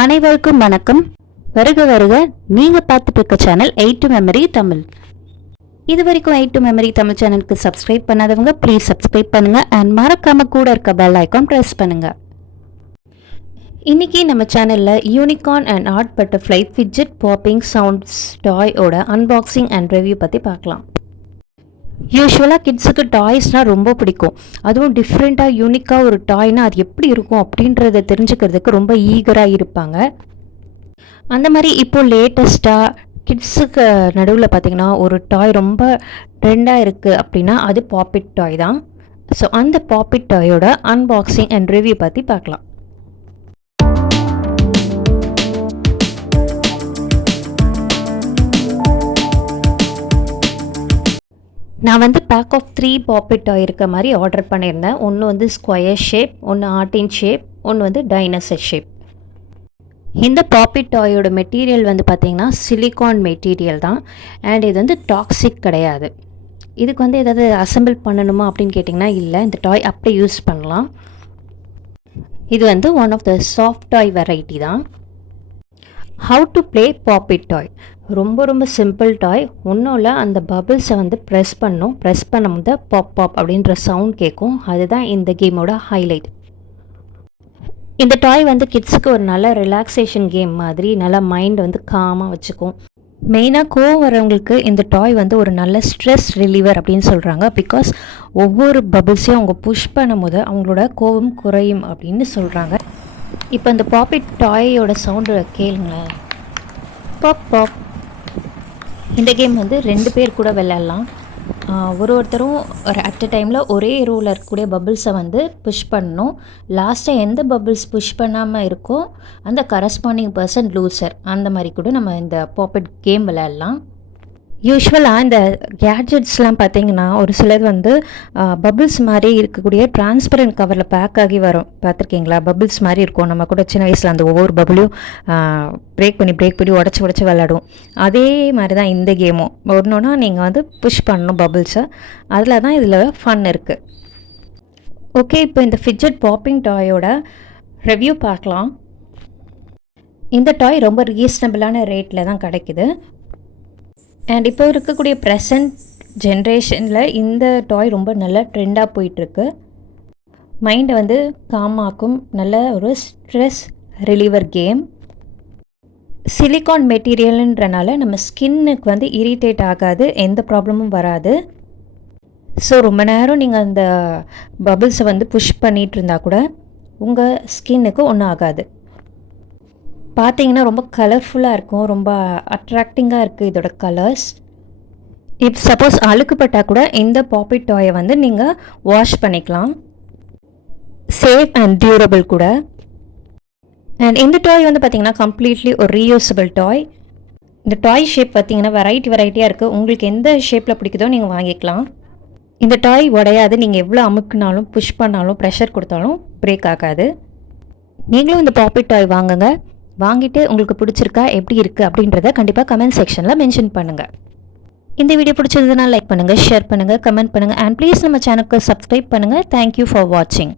அனைவருக்கும் வணக்கம். வருக வருக. நீங்கள் பார்த்துட்டு இருக்க சேனல் 8 to Memory தமிழ். இது வரைக்கும் 8 to Memory தமிழ் சேனலுக்கு சப்ஸ்கிரைப் பண்ணாதவங்க ப்ளீஸ் சப்ஸ்கிரைப் பண்ணுங்கள் அண்ட் மறக்காம கூட இருக்க பெல் ஐக்கான் ப்ரெஸ் பண்ணுங்கள். இன்றைக்கி நம்ம சேனலில் unicorn and art butterfly fidget popping sounds டாயோட அன்பாக்சிங் அண்ட் ரிவ்யூ பற்றி பார்க்கலாம். யூஸ்வலாக கிட்ஸுக்கு டாய்ஸ்னால் ரொம்ப பிடிக்கும். அதுவும் டிஃப்ரெண்ட்டாக யூனிக்காக ஒரு டாய்னால் அது எப்படி இருக்கும் அப்படின்றத தெரிஞ்சுக்கிறதுக்கு ரொம்ப ஈகராக இருப்பாங்க. அந்த மாதிரி இப்போது லேட்டஸ்ட்டாக கிட்ஸுக்கு நடுவில் பார்த்திங்கன்னா ஒரு டாய் ரொம்ப ட்ரெண்டாக இருக்குது அப்படின்னா அது பாப்பிட் டாய் தான். ஸோ அந்த பாப்பிட் டாயோட அன்பாக்சிங் அண்ட் ரிவ்யூ பற்றி பார்க்கலாம். நான் பேக் ஆஃப் 3 பாப்பிட் டாய் இருக்க மாதிரி ஆர்டர் பண்ணியிருந்தேன். ஒன்று ஸ்கொயர் ஷேப், ஒன்று ஆர்டின் ஷேப், ஒன்று டைனோசர் ஷேப். இந்த பாப்பிட் டாயோட மெட்டீரியல் பார்த்திங்கன்னா சிலிகான் மெட்டீரியல் தான். அண்ட் இது டாக்ஸிக் கிடையாது. இதுக்கு ஏதாவது அசம்பிள் பண்ணணுமா அப்படின்னு கேட்டிங்கன்னா இல்லை, இந்த டாய் அப்படியே யூஸ் பண்ணலாம். இது one of the soft toy variety தான். How to play pop it toy ரொம்ப ரொம்ப சிம்பிள் டாய். ஒன்றும் இல்லை, அந்த பபிள்ஸை ப்ரெஸ் பண்ணணும். ப்ரெஸ் பண்ணும்போது பாப் பாப் அப்படின்ற சவுண்ட் கேட்கும். அதுதான் இந்த கேமோட ஹைலைட். இந்த டாய் கிட்ஸுக்கு ஒரு நல்ல ரிலாக்ஸேஷன் கேம் மாதிரி நல்லா மைண்ட் காமாக வச்சுக்கும். மெயினாக கோவம் வரவங்களுக்கு இந்த டாய் ஒரு நல்ல ஸ்ட்ரெஸ் ரிலீவர் அப்படின்னு சொல்கிறாங்க. பிகாஸ் ஒவ்வொரு பபிள்ஸையும் அவங்க புஷ் பண்ணும்போது அவங்களோட கோவம் குறையும் அப்படின்னு சொல்கிறாங்க. இப்போ இந்த பாப்பிட் டாயோட சவுண்டு கேளுங்களேன், பாப் பாப். இந்த கேம் 2 பேர் கூட விளையாடலாம். ஒருத்தரும் அட் அ டைமில் ஒரே ரோவில் இருக்கக்கூடிய பபிள்ஸை புஷ் பண்ணணும். லாஸ்ட்டாக எந்த பபிள்ஸ் புஷ் பண்ணாமல் இருக்கோ அந்த கரஸ்பாண்டிங் பர்சன் லூசர். அந்த மாதிரி கூட நம்ம இந்த பாப்பிட் கேம் விளையாடலாம். யூஸ்வலாக இந்த கேட்ஜெட்ஸ்லாம் பார்த்திங்கன்னா ஒரு சிலது பபிள்ஸ் மாதிரி இருக்கக்கூடிய டிரான்ஸ்பரண்ட் கவரில் பேக் ஆகி வரும். பார்த்துருக்கீங்களா? பபிள்ஸ் மாதிரி இருக்கும். நம்ம கூட சின்ன வயசில் அந்த ஒவ்வொரு பபிளையும் பிரேக் பண்ணி உடச்சி விளையாடும். அதே மாதிரி தான் இந்த கேமும். ஒன்றுனா நீங்கள் புஷ் பண்ணணும் பபிள்ஸை. அதில் தான் இதில் ஃபன் இருக்குது. ஓகே, இப்போ இந்த ஃபிட்ஜெட் பாப்பிங் டாயோட ரிவ்யூ பார்க்கலாம். இந்த டாய் ரொம்ப ரீசனபிளான ரேட்டில் தான் கிடைக்குது. அண்ட் இப்போ இருக்கக்கூடிய ப்ரெசன்ட் ஜென்ரேஷனில் இந்த டாய் ரொம்ப நல்ல ட்ரெண்டாக போயிட்டுருக்கு. மைண்டை காமாக்கும். நல்ல ஒரு ஸ்ட்ரெஸ் ரிலீவர் கேம். சிலிகான் மெட்டீரியல்ன்றனால நம்ம ஸ்கின்னுக்கு இரிட்டேட் ஆகாது, எந்த ப்ராப்ளமும் வராது. ஸோ ரொம்ப நேரம் நீங்கள் அந்த பபிள்ஸை புஷ் பண்ணிகிட்டு இருந்தால் கூட உங்கள் ஸ்கின்னுக்கு ஒன்றும் ஆகாது. பார்த்தீங்கன்னா ரொம்ப கலர்ஃபுல்லாக இருக்கும், ரொம்ப அட்ராக்டிங்காக இருக்குது இதோட கலர்ஸ். இப்போ சப்போஸ் அழுக்குப்பட்டால் கூட இந்த பாப்பிட் டாயை நீங்கள் வாஷ் பண்ணிக்கலாம். சேஃப் அண்ட் டியூரபிள் கூட. அண்ட் இந்த டாய் பார்த்திங்கன்னா கம்ப்ளீட்லி ஒரு ரீயூசபிள் டாய். இந்த டாய் ஷேப் பார்த்திங்கன்னா வெரைட்டியாக இருக்குது. உங்களுக்கு எந்த ஷேப்பில் பிடிக்குதோ நீங்கள் வாங்கிக்கலாம். இந்த டாய் உடையாது. நீங்கள் எவ்வளோ அமுக்குனாலும் புஷ் பண்ணாலும் ப்ரெஷர் கொடுத்தாலும் பிரேக் ஆகாது. நீங்களும் இந்த பாப்பிட் டாய் வாங்கிட்டு உங்களுக்கு பிடிச்சிருக்கா, எப்படி இருக்குது அப்படின்றத கண்டிப்பாக கமெண்ட் செக்ஷனில் மென்ஷன் பண்ணுங்கள். இந்த வீடியோ பிடிச்சிருந்ததுன்னா லைக் பண்ணுங்கள், ஷேர் பண்ணுங்கள், கமெண்ட் பண்ணுங்கள் அண்ட் ப்ளீஸ் நம்ம சேனலுக்கு சப்ஸ்கிரைப் பண்ணுங்கள். தேங்க்யூ ஃபார் வாட்சிங்.